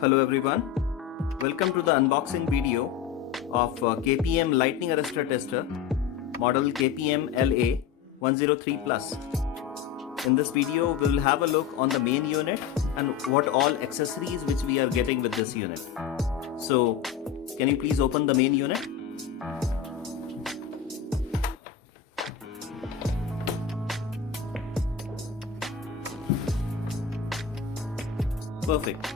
Hello everyone, welcome to the unboxing video of KPM Lightning Arrestor Tester model KPM LA103 Plus. In this video we will have a look on the main unit and what all accessories which we are getting with this unit. So can you please open the main unit? Perfect.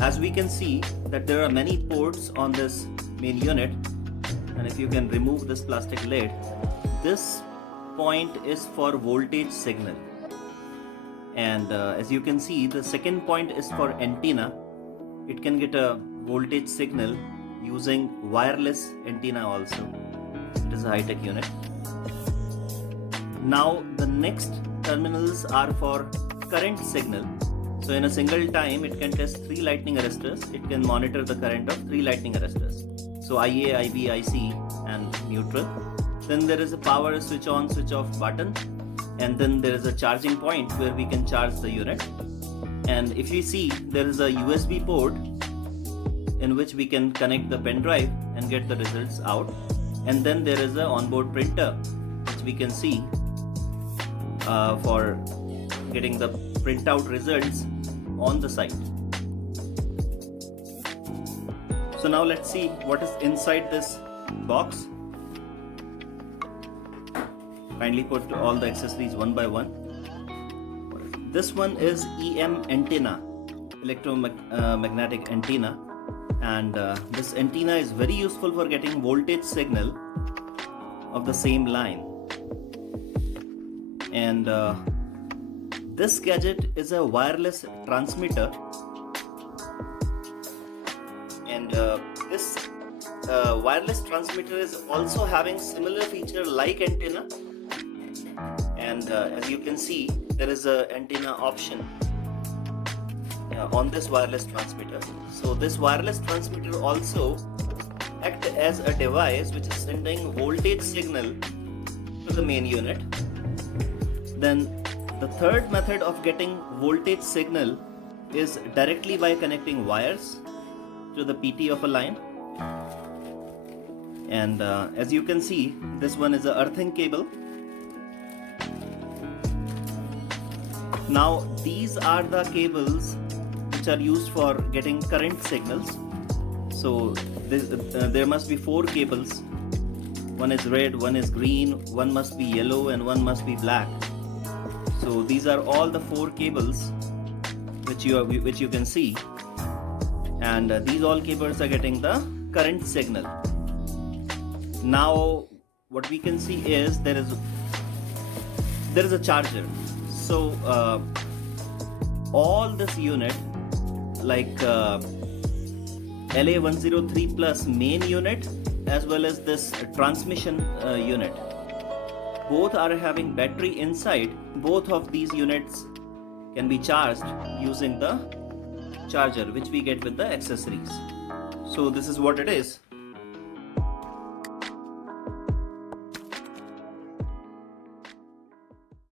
As we can see that there are many ports on this main unit, and if you can remove this plastic lid, this point is for voltage signal, and as you can see the second point is for antenna. It can get a voltage signal using wireless antenna also. It is a high-tech unit. Now the next terminals are for current signal. So in a single time, it can test 3 lightning arresters. It can monitor the current of 3 lightning arresters. So IA, IB, IC and neutral. Then there is a power switch on, switch off button. And then there is a charging point where we can charge the unit. And if you see, there is a USB port in which we can connect the pen drive and get the results out. And then there is a onboard printer which we can see for getting the printout results on the site. So now let's see what is inside this box. Kindly put all the accessories one by one. This one is EM antenna, electromagnetic antenna, and this antenna is very useful for getting voltage signal of the same line. And this gadget is a wireless transmitter, and this wireless transmitter is also having similar feature like antenna, and as you can see there is a antenna option on this wireless transmitter. So this wireless transmitter also acts as a device which is sending voltage signal to the main unit. Then the third method of getting voltage signal is directly by connecting wires to the PT of a line. And as you can see, this one is a earthing cable. Now these are the cables which are used for getting current signals. So there must be 4 cables. One is red, one is green, one must be yellow, and one must be black. So these are all the 4 cables which you can see, and these all cables are getting the current signal. Now what we can see is there is a charger. So all this unit, like LA103 Plus main unit as well as this transmission unit, both are having battery inside. Both of these units can be charged using the charger which we get with the accessories. So this is what it is.